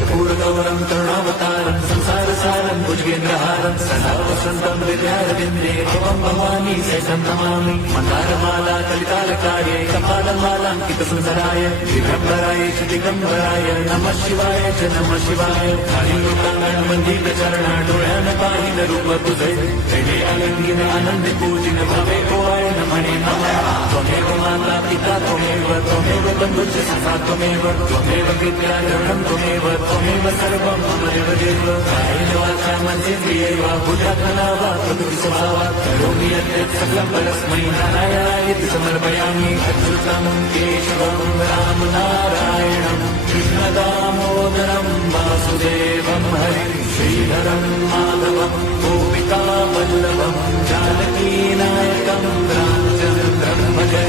कर्पूरगौरं करुणावतारं संसारसारं भुजगेन्द्रहारं सदा वसन्तं हृदयारविन्दे भवं भवानी सहितं नमामि मन्दारमाला कलितालकार्ये कपालमालाङ्कितसुन्दराय दिगम्बराय च दिगम्बराय नमः शिवाय च नमः शिवाय वंदितचरणा डोळ्यानं पाहिलं रूप तुझे प्रेमे आनंदीन आनंदी पूजिन भवे गोवाय नमणे नमः त्वमेव माता पिता त्वमेव बन्धुश्च सखा त्वमेव विद्याधरणं त्वमेव सर्वं मम देव कायेन वाचा मनसेन्द्रियैर्व बुद्ध्यात्मना वा प्रकृतिस्वभावात् करोमि यद्यत् सकलं परस्मै नारायणायेति समर्पयामि अच्युतं केशवं रामनारायणं कृष्णदामोदरं वासुदेवं हरिं श्रीधरं माधवं गोपिकावल्लभं जानकीनायकं रामचन्द्रं भजे।